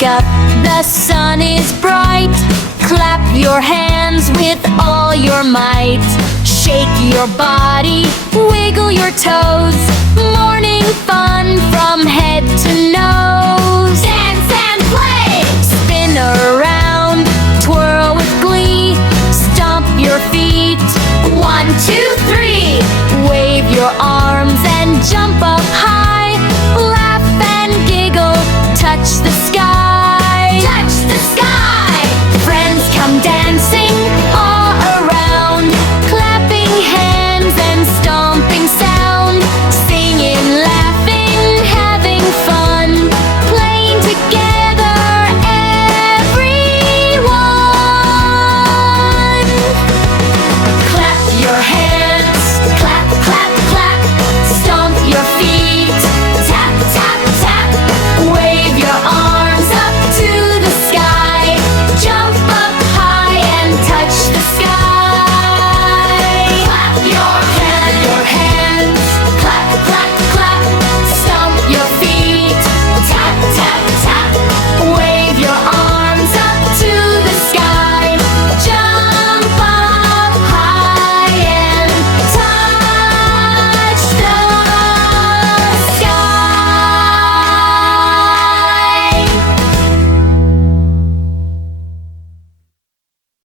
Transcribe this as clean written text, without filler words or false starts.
wake up, the sun is bright. Clap your hands with all your might. Shake your body, wiggle your toes. Morning fun from head to nose.